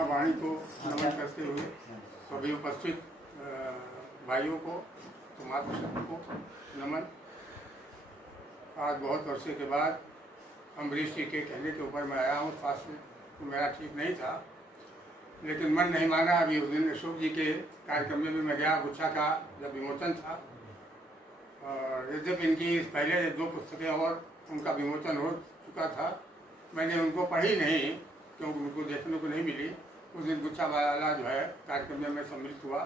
महावाणी को नमन करते हुए सभी उपस्थित भाइयों को, मातृशक्ति को नमन। आज बहुत वर्षे के बाद अम्बरीश जी के कहने के ऊपर मैं आया हूँ। स्वास्थ्य तो मेरा ठीक नहीं था, लेकिन मन नहीं माना। अभी उस दिन अशोक जी के कार्यक्रम में भी मैं गया। गुच्छा का जब विमोचन था, और यद्यपि इनकी पहले 2 पुस्तकें और उनका विमोचन हो चुका था, मैंने उनको पढ़ी नहीं क्योंकि उनको देखने को नहीं मिली। उस दिन गुच्छा वाला जो है कार्यक्रम में मैं सम्मिलित हुआ,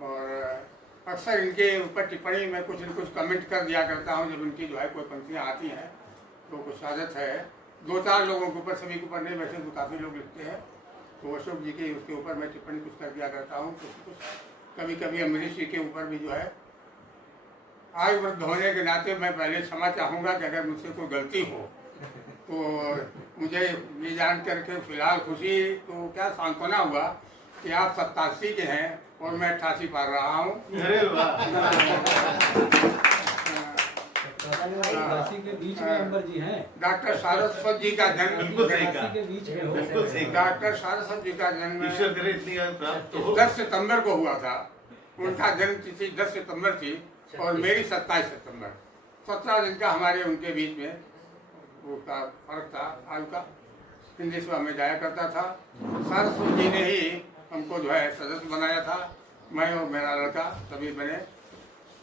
और अक्सर इनके ऊपर टिप्पणी में कुछ न कुछ कमेंट कर दिया करता हूँ। जब इनकी जो है कोई पंक्तियाँ आती हैं तो कुछ आदत है 2-4 लोगों के ऊपर, सभी के ऊपर नहीं, वैसे तो काफ़ी लोग लिखते हैं। तो अशोक जी के उसके ऊपर मैं टिप्पणी कुछ कर दिया करता हूँ। कुछ कभी कभी अम्बरीश जी के ऊपर भी जो है, आयु वृद्ध होने के नाते मैं पहले क्षमा चाहूँगा कि अगर मुझसे कोई गलती हो तो मुझे ये जान करके फिलहाल खुशी तो क्या सांत्वना हुआ कि आप 87 के हैं और मैं 88 पार रहा हूँ। के बीच में अंबर जी हैं। डॉक्टर सारस्वत जी का जन्म के बीच में डॉक्टर सारस्वत जी का जन्म 10 सितंबर को हुआ था। उनका जन्म तिथि 10 सितंबर थी और मेरी 27 सितंबर। 17 दिन का हमारे उनके बीच में वो का फर्क था आयु का। हिंदी सभा में जाया करता था। सारस्वत जी ने ही हमको जो है सदस्य बनाया था। मैं और मेरा लड़का सभी बने।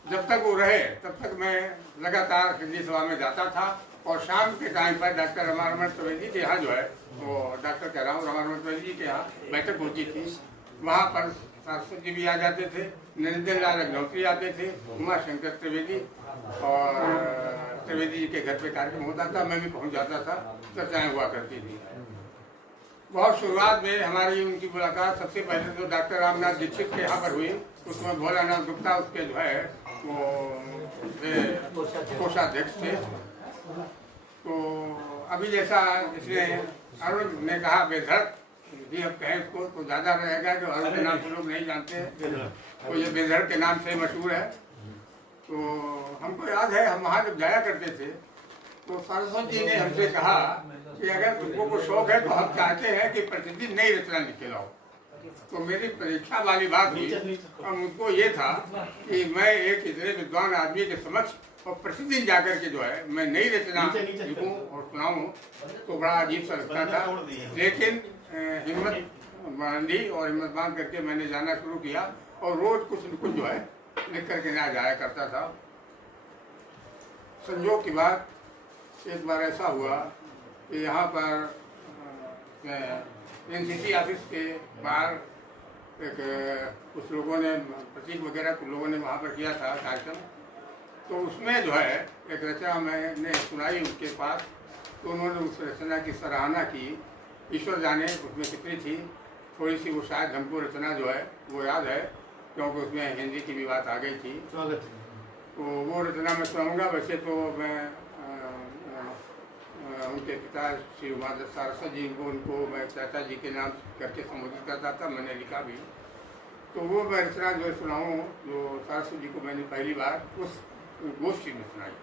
जब तक वो रहे तब तक मैं लगातार हिंदी सभा में जाता था, और शाम के टाइम पर डॉक्टर रमारमण त्रिवेदी के यहाँ जो है, वो डॉक्टर कह रहा हूँ, रमारमण त्रिवेदी के यहाँ बैठक होती थी। वहाँ पर सारस्वत जी भी आ जाते थे, नरेंद्र लाल अग्नौत्री आते थे, उमा शंकर त्रिवेदी, और त्रिवेदी जी के घर पे कार्यक्रम होता था, मैं भी पहुँच जाता था, चर्चाएँ हुआ करती थी। बहुत शुरुआत में हमारी उनकी मुलाकात सबसे पहले तो डॉक्टर रामनाथ दीक्षित के यहाँ पर हुई। उसमें भोलानाथ गुप्ता उसके जो है वो कोषाध्यक्ष थे। तो अभी जैसा इसने अरुण ने कहा बेधड़क, यदि अब कहें इसको तो ज़्यादा रहेगा कि अरुण के नाम से लोग नहीं जानते हैं, तो ये बेधड़क के नाम से मशहूर है। तो हमको याद है हम वहाँ जब जाया करते थे तो सारस्वत जी ने हमसे कहा कि अगर तुमको को शौक है तो हम चाहते हैं कि प्रतिदिन नई रचना लिखे लाओ। तो मेरी परीक्षा वाली बात हुई। अब मुझको ये था कि मैं एक इतने विद्वान आदमी के समक्ष और प्रतिदिन जाकर के जो है मैं नई रचना लिखूं और सुनाऊं तो बड़ा अजीब सा लगता था। लेकिन हिम्मत बांधी और हिम्मत बांध करके मैंने जाना शुरू किया, और रोज कुछ न कुछ जो है लिख करके ना जाया करता था। संयोग की बात, एक बार ऐसा हुआ कि यहाँ पर एनसीसी ऑफिस के बाहर एक कुछ लोगों ने, प्रतीक वगैरह कुछ लोगों ने वहाँ पर किया था कार्यक्रम। तो उसमें जो है एक रचना मैंने सुनाई उनके पास, तो उन्होंने उस रचना की सराहना की। ईश्वर जाने उसमें कितनी थी, थोड़ी सी वो शायद हमको रचना जो है वो याद है, क्योंकि उसमें हिंदी की भी बात आ गई थी। तो वो रचना मैं सुनाऊँगा। वैसे तो मैं उनके पिता श्री उमादत्त सारस्वत जी को, उनको मैं चाचा जी के नाम करके संबोधित करता था, मैंने लिखा भी। तो वो मैं रचना जो सुनाऊँ, जो सारस्वत जी को मैंने पहली बार उस गोष्ठी में सुनाई।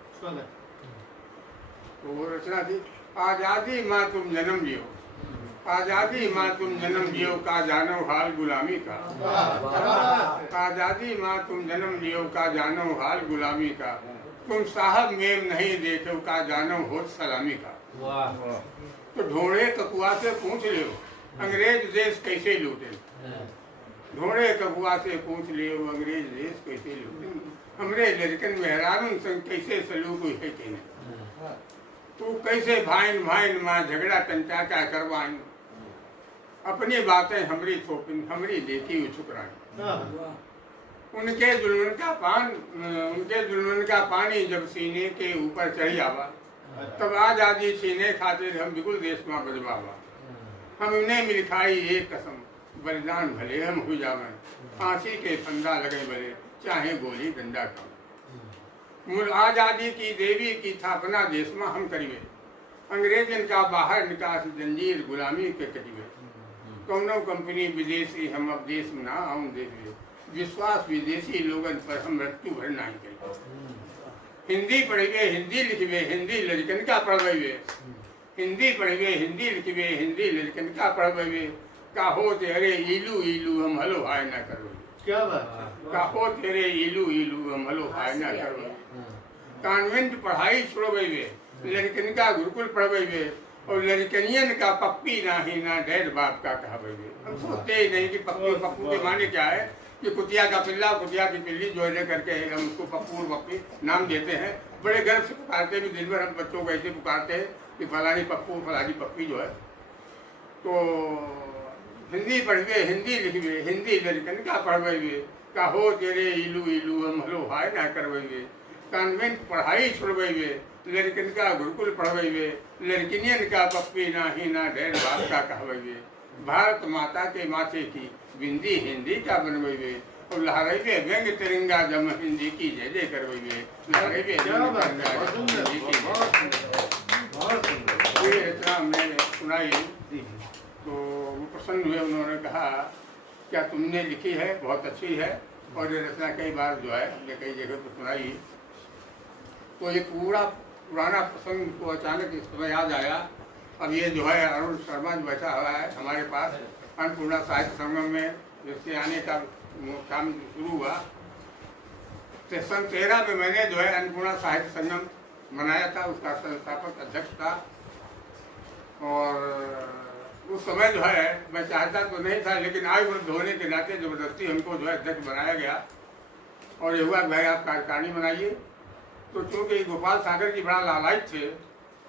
तो वो रचना थी, आज़ादी माँ तुम जन्म लियो, आज़ादी माँ तुम जन्म लियो का जानो हाल गुलामी का। आज़ादी माँ तुम जन्म लियो का जानो हाल गुलामी का। तुम साहब मेम नहीं देखो का जानो होत सलामी का। तो ढोड़े ककुआ से पूछ लियो अंग्रेज देश कैसे लूटे। ढोड़े ककुआ से पूछ लियो अंग्रेज देश कैसे लूटे। हमरे लड़कन मेहरान संग कैसे सलूक है कि तू कैसे भाइन भाइन माँ झगड़ा कंचा क्या करवाइन। अपनी बातें हमरी थोपिन हमरी देखी उछुकराइन। उनके जुल्मन का पानी जब सीने के ऊपर चढ़ी आवा, तब आजादी सीने खातिर हम बिल्कुल देश में बजवावा। हमने मिल खाई एक कसम, बलिदान भले हम हो जावन। फांसी के फंदा लगे भले चाहे गोली डंडा कम। आजादी की देवी की स्थापना देश में हम करीबे। अंग्रेजन का बाहर निकास जंजीर गुलामी के करीबे। कौनो कंपनी विदेशी हम अब देश में ना आऊँ देवे। विश्वास विदेशी लोगन पर हम मृत्यु भर नहीं करें। हिंदी पढ़िए हिंदी लिखिए हिंदी लड़कन का पढ़वे। हिंदी पढ़िए हिंदी लिखिए हिंदी लड़कन का पढ़वे। काहो तेरे इलू इलू हम हलो हाय ना करो। क्या बात, काहो तेरे इलू इलू हम हलो हाय ना करो। कॉन्वेंट पढ़ाई छोड़बे, लड़कन का गुरुकुल पढ़बे और लड़कनियन का पप्पी ना ही ना डैड बाप का कहबे। हम सोचते ही नहीं कि पप्पी पप्पू के माने क्या है कि कुतिया का पिल्ला कुतिया की पिल्ली जो है करके हम उसको पप्पू और पप्पी नाम देते हैं। बड़े गर्व से पुकारते भी, दिन भर हम बच्चों को ऐसे पुकारते हैं कि फलानी पप्पू फलानी पप्पी जो है। तो हिंदी पढ़वे हिंदी लिखवे हिंदी लड़कन का पढ़वे, काहो तेरे इलू इलू हम हलो हाय ना करवे। कॉन्वेंट पढ़ाई छोड़वे, लड़कन का गुरुकुल पढ़वे, लड़किनियन का पप्पी ना ही ना ढेर बाप का कहवे। भारत माता के माथे की बिंदी हिंदी का बनवे और लहराइवे व्यंग तिरंगा जम हिंदी की जय जय करवे। लहराइवे हिंदी की ये इतना मैंने सुनाई तो वो प्रसन्न हुए। उन्होंने कहा क्या तुमने लिखी है, बहुत अच्छी है और ये रचना कई बार जो है हमने कई जगह पर सुनाई। तो ये पूरा पुराना प्रसंग को अचानक इस समय याद आया। अब ये जो है अरुण शर्मा जो बैठा हुआ है हमारे पास अन्नपूर्णा साहित्य संगम में, जिसके आने का काम शुरू हुआ। सन 13 में मैंने जो है अन्नपूर्णा साहित्य संगम बनाया था, उसका संस्थापक अध्यक्ष था। और उस समय जो है मैं चाहता तो नहीं था, लेकिन आयु वृद्ध होने के नाते जबरदस्ती हमको जो है अध्यक्ष बनाया गया। और ये हुआ भाई आप कार्यकारिणी बनाइए। तो चूँकि गोपाल सागर जी बड़ा लालायित थे,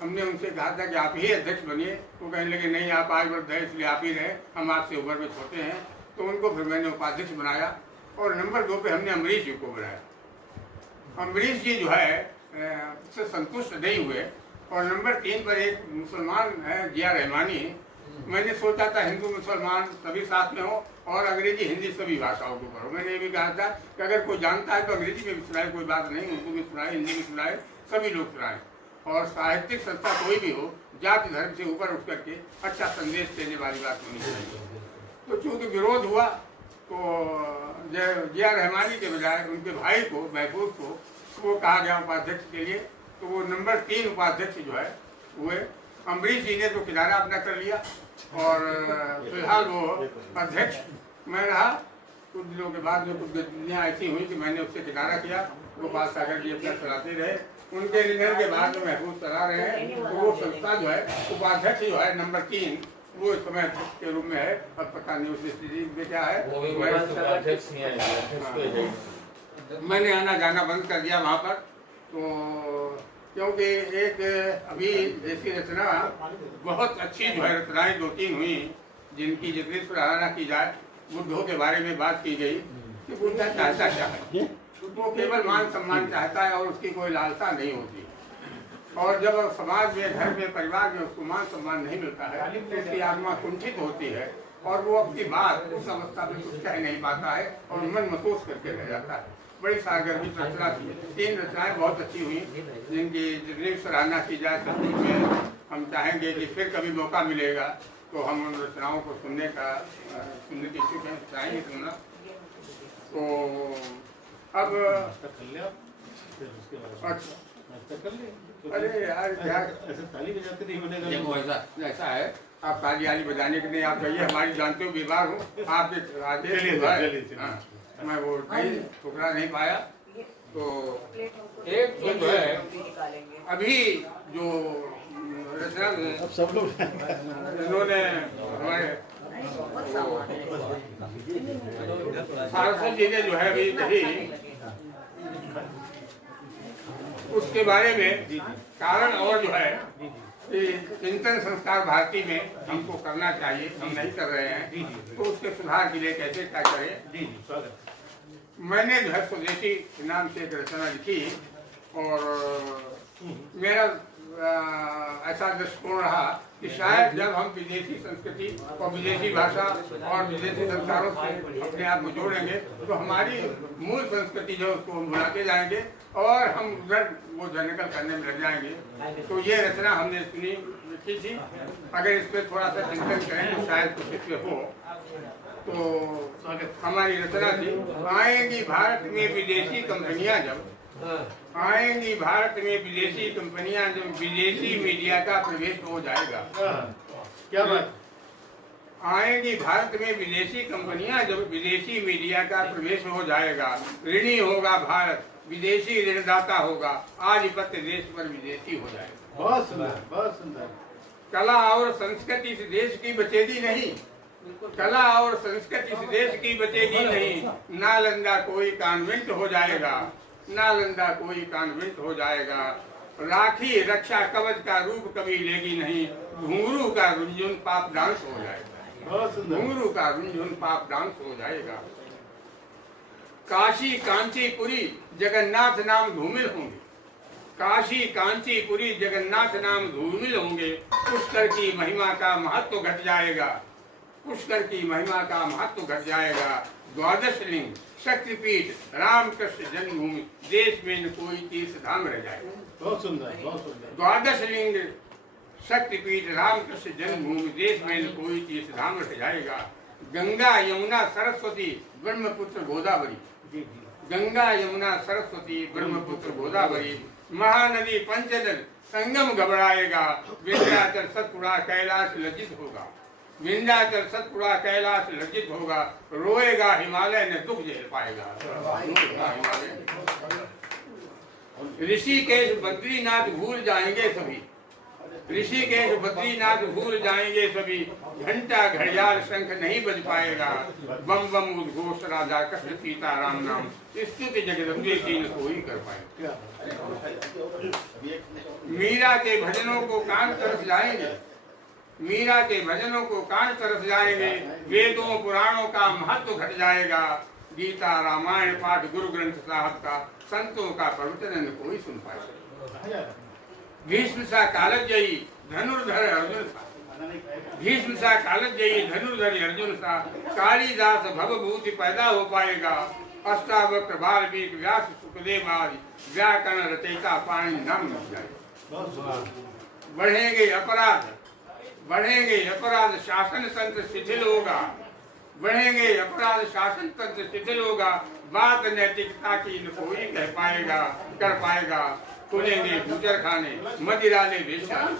हमने उनसे कहा था कि आप ही अध्यक्ष बनिए। वो कहने लगे नहीं आप आयु वृद्ध है इसलिए आप ही रहे, हम आपसे उम्र में छोटे हैं। तो उनको फिर मैंने उपाध्यक्ष बनाया। और नंबर 2 पे हमने अमरीश जी को बनाया। अमरीश जी जो है उससे संतुष्ट नहीं हुए। और नंबर 3 पर एक मुसलमान है जिया रहमानी। मैंने सोचा था हिंदू मुसलमान सभी साथ में हो और अंग्रेजी हिंदी सभी भाषाओं के ऊपर हो। मैंने ये भी कहा था कि अगर कोई जानता है तो अंग्रेजी में भी सुनाए, कोई बात नहीं, उर्दू में सुनाए, हिंदी में सुनाए, सभी लोग सुनाए। और साहित्यिक संस्था कोई भी हो, जाति धर्म से ऊपर उठ करके अच्छा संदेश देने वाली बात होनी चाहिए। तो चूँकि विरोध हुआ तो जिया रहमानी के बजाय उनके भाई को महफूज को वो कहा गया उपाध्यक्ष के लिए। तो वो नंबर 3 उपाध्यक्ष जो है हुए। अमरीश जी ने तो किनारा अपना कर लिया और फिलहाल वो अध्यक्ष मैं रहा। कुछ दिनों के बाद में कुछ गतिविधियाँ ऐसी हुई कि मैंने उससे किनारा किया। गोपाल सागर जी अपना चलाते रहे। उनके निधन के बाद में महफूज चला रहे हैं। तो वो संस्था जो है उपाध्यक्ष जो है नंबर 3 वो इस समय अध्यक्ष के रूप में है। अब पता नहीं उस स्थिति में क्या है। मैंने आना जाना बंद कर दिया वहाँ पर। तो क्योंकि एक अभी जैसी रचना बहुत अच्छी जो है रचनाएं 2-3 हुई जिनकी जितनी सराहना की जाए। बुद्धों के बारे में बात की गई कि बुद्धा चाहता क्या है, वो केवल मान सम्मान चाहता है और उसकी कोई लालसा नहीं होती। और जब समाज में घर में परिवार में उसको मान सम्मान नहीं मिलता है तो उसकी आत्मा कुंठित होती है और वो अपनी बात उस अवस्था में कुछ कह नहीं पाता है और मन महसूस करके रह जाता है। बड़ी सारगर्मी रचना थी। 3 रचनाएं बहुत अच्छी हुई जिनकी जितनी सराहना की जाए सचमुच में हम चाहेंगे कि फिर कभी मौका मिलेगा तो हम उन रचनाओं को सुनने की इच्छुक हैं, चाहेंगे सुनना। तो अब अरे यार क्या ताली बजाते नहीं बनेगा। ऐसा है आप ताली आली बजाने के लिए आप कहिए हमारी जानते हो बीमार हूँ आपके आदेश मैं वो कहीं ठुकरा नहीं पाया। तो एक जो है अभी जो रचना सब लोग इन्होंने हमारे सारस्वत जी ने जो है अभी कही उसके बारे में कारण और जो है चिंतन संस्कार भारती में हमको करना चाहिए, हम नहीं कर रहे हैं। तो उसके सुधार के लिए कैसे क्या करें। मैंने जो है स्वदेशी नाम से एक रचना लिखी और मेरा ऐसा दृष्टिकोण रहा कि शायद जब हम विदेशी संस्कृति और विदेशी भाषा और विदेशी संस्कारों से अपने आप को जोड़ेंगे तो हमारी मूल संस्कृति जो उसको हम भुलाते जाएंगे और हम उधर वो नकल करने में लग जाएंगे। तो ये रचना हमने सुनी लिखी थी। अगर इस पर थोड़ा सा चिंतन करें तो शायद कुछ इसमें हो। तो हमारी रचना थी आएंगी भारत में विदेशी कंपनियां जब आएंगी भारत में विदेशी कंपनियां जब विदेशी मीडिया का प्रवेश हो जाएगा। क्या बात। आएंगी भारत में विदेशी कंपनियां, जब विदेशी मीडिया का प्रवेश हो जाएगा, ऋणी होगा भारत, विदेशी ऋणदाता होगा, आधिपत्य देश पर विदेशी हो जाएगा। बहुत सुंदर, बहुत सुंदर। कला और संस्कृति इस देश की बचेगी नहीं, कला और संस्कृति इस देश की बचेगी नहीं। नालंदा कोई कॉन्वेंट हो जाएगा, नालंदा कोई कॉन्वेंट हो जाएगा। राखी रक्षा कवच का रूप कभी लेगी नहीं, घुंघरू का रुंझुन पाप डांस हो जाएगा, बहुत सुंदर। घुंघरू का रुंझुन पाप डांस हो जाएगा। काशी कांचीपुरी जगन्नाथ नाम धूमिल होंगे, काशी कांचीपुरी जगन्नाथ नाम धूमिल होंगे। पुष्कर की महिमा का महत्व घट जाएगा, पुष्कर की महिमा का महत्व घट जाएगा। द्वादश लिंग शक्तिपीठ रामकृष्ण जन्मभूमि, देश में न कोई तीर्थ धाम रह जाएगा। बहुत सुंदर, बहुत सुंदर। द्वादश लिंग शक्तिपीठ रामकृष्ण जन्मभूमि, देश में न कोई तीर्थ धाम रह जाएगा। गंगा यमुना सरस्वती ब्रह्मपुत्र गोदावरी, गंगा यमुना सरस्वती ब्रह्मपुत्र गोदावरी, महानदी पंचनद संगम घबराएगा। विंध्याचल सतपुड़ा कैलाश लज्जित होगा, विंध्याचल सतपुड़ा कैलाश लज्जित होगा। रोएगा हिमालय ने दुख झेल पाएगा, ऋषिकेश बद्रीनाथ भूल जाएंगे सभी, ऋषिकेश बद्रीनाथ भूल जाएंगे सभी। घंटा घड़ियाल शंख नहीं बज पाएगा, बम बम उद्घोष राधा कृष्ण सीता राम नाम, स्तुति जगदम्बे की न कोई कर पाएगा। मीरा के भजनों को कान तरस जाएंगे, मीरा के भजनों को कान तरस जाएंगे। वेदों पुराणों का महत्व घट जाएगा। गीता रामायण पाठ गुरु ग्रंथ साहब का, संतों का प्रवचन कोई सुन पाएगा। भीष्म सा कालजयी धनुर्धर अर्जुन सा, भीष्म सा कालजयी धनुर्धर अर्जुन सा। कालिदास भवभूति पैदा हो पाएगा। अष्टावक्र वाल्मीकि व्यास सुखदेव आदि व्याकरण रचयिता पाणिनि नाम मिल जाएगा। बढ़ेंगे अपराध, बढ़ेंगे अपराध, शासन तंत्र शिथिल होगा, बढ़ेंगे अपराध, शासन तंत्र शिथिल होगा। बात नैतिकता की न कोई कह पाएगा, कर पाएगा। खुलेंगे बूचर खाने मदिराले वेश्यालय,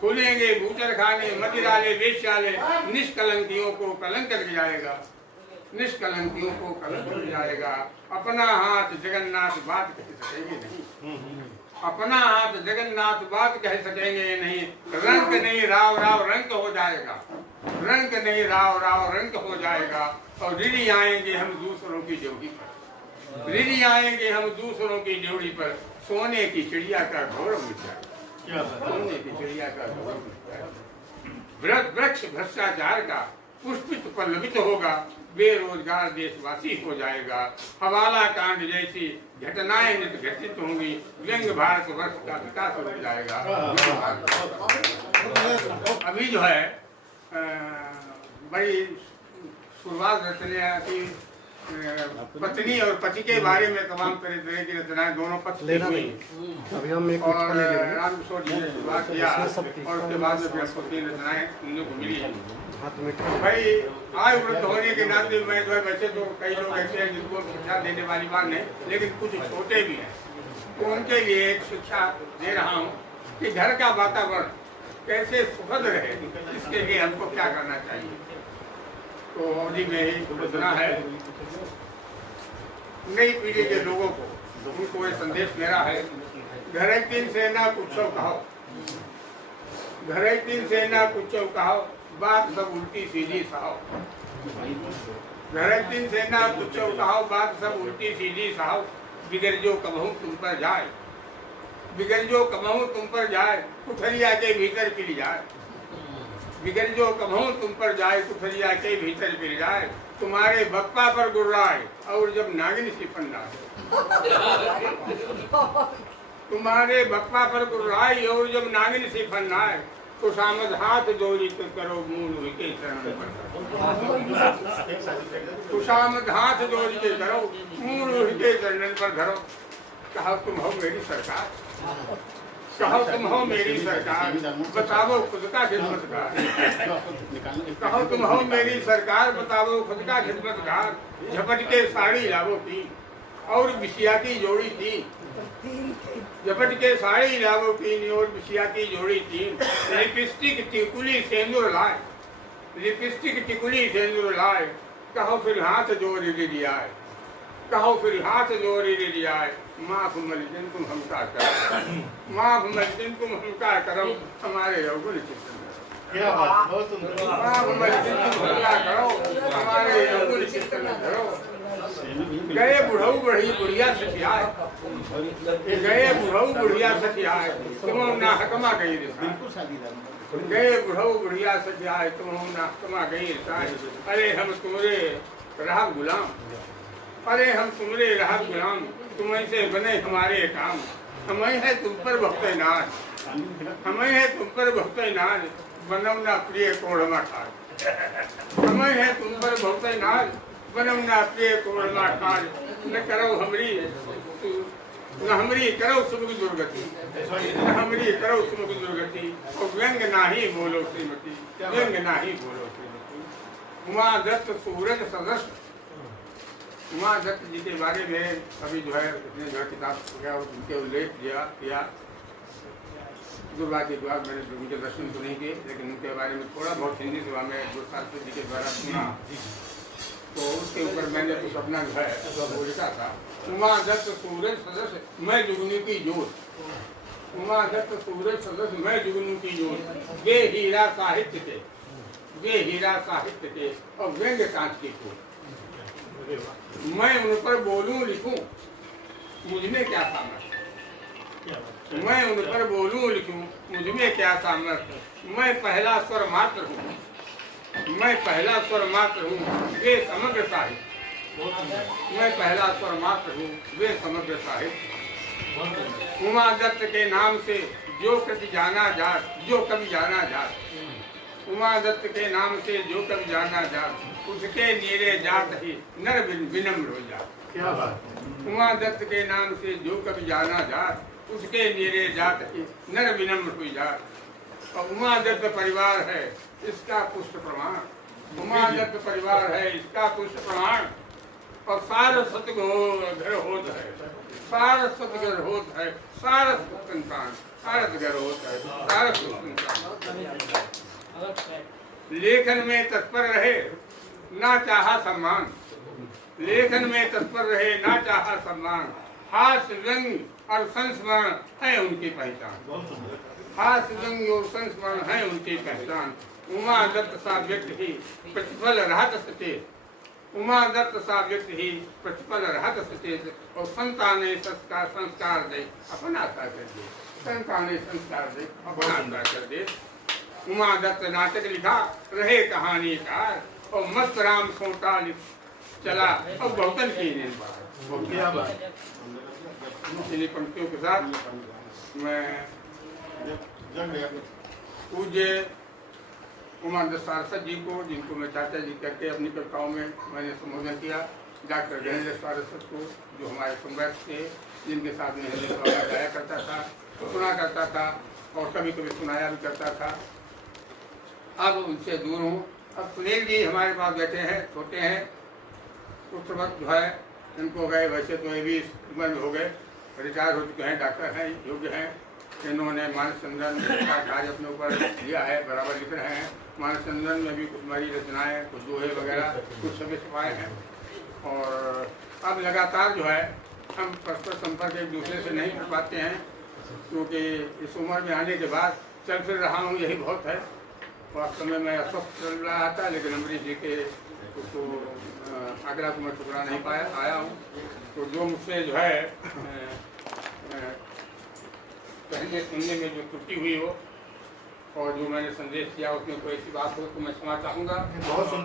खुलेंगे बूचर खाने मदिराले वेश्यालय। निष्कलंकियों को कलंक लग जाएगा, निष्कलंकियों को कलंक लग जाएगा। अपना हाथ जगन्नाथ बात कह सकेंगे नहीं, अपना हाथ जगन्नाथ बात कह सकेंगे नहीं। रंग नहीं राव राव रंग हो जाएगा, रंग नहीं राव राव रंग हो जाएगा। और ऋणी आएंगे हम दूसरों की ड्योढ़ी पर, ऋणी आएंगे हम दूसरों की ड्योढ़ी पर। सोने की चिड़िया का गौरव मिट जाएगा, सोने की चिड़िया का गौरव मिट जाएगा। वृक्ष भ्रष्टाचार का पुष्पित पल्लवित होगा। बेरोजगार देशवासी हो जाएगा। हवाला कांड जैसी घटनाएं नित घटित होंगी। व्यंग भारत वर्ष का विकास हो जाएगा। अभी जो है बड़ी शुरुआत रचना की पत्नी और पति के बारे में तमाम तरह की रचनाएं दोनों पक्ष की हुई। अभी हम एक और रामकिशोर जी ने शुरुआत किया और उसके बाद में बृहस्पति रचनाएं उन लोग मिली। भाई आयु वृद्ध होने के नाते मैं जो है, वैसे तो कई लोग ऐसे हैं जिनको शिक्षा देने वाली बात नहीं, लेकिन कुछ छोटे भी हैं, तो उनके लिए एक शिक्षा दे रहा हूँ कि घर का वातावरण कैसे सुखद रहे, इसके लिए हमको क्या करना चाहिए। तो जी मेरी योजना है नई पीढ़ी के लोगों को, उनको ये संदेश मेरा है। घर तीन से ना कुछ कहो, घर तीन से ना कुछ कहो, बात सब उल्टी सीधी साहो। घर तीन से ना कुछ कहो, बात सब उल्टी सीधी साहो। बिगड़ जो कबहू तुम पर जाए, बिगड़ जो कबहू तुम पर जाए, कुठरिया के भीतर पिल जाए। बिगड़ जो कबहू तुम पर जाए, कुठरिया के भीतर पिल जाए। तुम्हारे बप्पा पर गुर्राए और जब नागिन सी फंडाए, तुम्हारे बप्पा पर गुर्राए और जब नागिन सी फंडाए। खुशामद हाथ जोड़ी तो करो मूल के चरण पर, खुशामद हाथ जोड़ी के करो मूल के चरण पर धरो। कहो तुम हो मेरी सरकार, कहो तुम हो मेरी सरकार, बताओ खुद का खिदमतगार। कहो तुम हो मेरी सरकार, बताओ खुद का खिदमतगार। झपट के साड़ी लावो तीन और बिछिया की जोड़ी थी, झपट के साड़ी लावो तीन और बिछिया की जोड़ी तीन। लिपस्टिक टिकुली सेंदूर लाए, लिपस्टिक टिकुली सिंदूर लाए, कहो फिर हाथ जोड़ लियाए, कहो फिर हाथ जोड़ लियाए, माफ मलिकिन तुम हमका करो, माफ मलिकिन तुम हमका करो, हमारे अवगुण चित्त में क्या बात, बहुत सुंदर। माफ मलिकिन तुम हमका करो, हमारे अवगुण चित्त में करो। गए बुढ़ऊ बढ़ी बुढ़िया सखियाए, गए बुढ़ऊ बुढ़िया सखियाए, तुम ना हकमा गई रिसाए, गए बुढ़ऊ बुढ़िया सखियाए, तुम ना हकमा गई रिसाए। अरे हम तुम्हारे राह गुलाम, अरे हम तुम्हारे राह गुलाम, तुम ऐसे बने हमारे काम, हमें है तुम पर भक्ते नाज, हमें है तुम पर भक्ते नाज, बनम ना प्रिय कोढ़मा खाज, हमें है तुम पर भक्ते नाज, बनम ना प्रिय कोढ़मा खाज। न करो हमरी न हमरी करो सुमुख दुर्गति, न हमरी करो सुमुख दुर्गति, और व्यंग नाही बोलो श्रीमती, व्यंग नाही बोलो श्रीमती। उमा दत्त सूरज सदस्य, उमा दत्त जी के बारे में अभी जो है उसने जो है किताब किया और उनके उल्लेख किया। दुर्भाग्य के बाद मैंने उनके दर्शन तो नहीं किए, लेकिन उनके बारे में थोड़ा बहुत हिंदी सभा में गुरसाहिब जी के द्वारा सुना, तो उसके ऊपर मैंने कुछ अपना जो है वो लिखा था। उमा दत्त सूरज सदस्य मैं जुगनू की जोत, उमा दत्त सूरज सदस्य मैं जुगनू की जोत, वे हीरा साहित्य थे, वे हीरा साहित्य थे और व्यंग्य कांच की खोज। मैं उन पर बोलूं लिखूं मुझमें क्या सामर्थ्य, मैं उन पर बोलूं लिखूं मुझमें क्या सामर्थ्य। मैं पहला स्वर मात्र हूँ, मैं पहला स्वर मात्र हूँ, वे समग्र साहित्य, मैं पहला स्वर मात्र हूँ, वे समग्र साहित्य। उमा दत्त के नाम से जो कभी जाना जात, जो कभी जाना जात, उमा दत्त के नाम से जो कभी जाना जात, उसके नीरे जात ही नर विनम्र हो जात। क्या बात, उमा दत्त के नाम से जो कभी जाना जात, उसके नीरे जात ही नर विनम्र हो जात। और उमा दत्त परिवार है इसका पुष्ट प्रमाण, उमा दत्त परिवार है इसका पुष्ट प्रमाण। और सारस्वत घर होत है, सारस्वत घर होत है, सारस्वत संतान, सारस घर होता है, सारस्वत संतान। लेखन में तत्पर रहे ना चाहा सम्मान, लेखन में तत्पर रहे ना चाहा सम्मान, हास्य व्यंग और संस्मरण है उनकी पहचान, हास्य व्यंग और संस्मरण है उनकी पहचान। उमा दत्त सा व्यक्ति ही प्रतिफल रहत सचेत, उमा दत्त सा व्यक्ति ही प्रतिफल रहत सचेत। और संताने संस्कार संस्कार दे अपना कर दे, संताने संस्कार दे अपना कर दे। उमा दत्त नाटक लिखा रहे कहानीकार, और मस्त राम सोटा चला और बहुतन की निर्भर। क्या बात, इन्हीं पंक्तियों के साथ मैं पूज्य उमानंद सारस्वत जी को, जिनको मैं चाचा जी करके अपनी कविताओं में मैंने संबोधन किया, डॉक्टर गणेश सारस्वत को, जो हमारे संवैत थे, जिनके साथ में हिंदी सभा गाया करता था, सुना करता था और कभी कभी सुनाया भी करता था। अब उनसे दूर हूँ। अब सुनील जी हमारे पास बैठे हैं, छोटे हैं, उस वक्त जो है इनको गए, वैसे तो ये भी उम्र में हो गए, रिटायर हो चुके हैं, डॉक्टर हैं, योग्य हैं। इन्होंने मानस चंद्रन का कार्य अपने ऊपर लिया है, बराबर लिख रहे हैं। मानस चंद्रन में भी कुछ हमारी रचनाएँ, कुछ दोहे वगैरह कुछ सभी छपाए हैं। और अब लगातार जो है हम परस्पर संपर्क एक दूसरे से नहीं कर पाते हैं, क्योंकि इस उम्र में आने के बाद चल फिर रहा हूँ, यही बहुत है। वास्तव में मैं अस्वस्थ चल रहा था, लेकिन अमरीश जी के उसको आगरा को मैं टुकड़ा नहीं पाया, आया हूँ। तो जो मुझसे जो है पहले सुनने में जो त्रुटि हुई हो और जो मैंने संदेश किया उसमें कोई ऐसी बात हो तो मैं क्षमा चाहूँगा। बहुत सुंदर।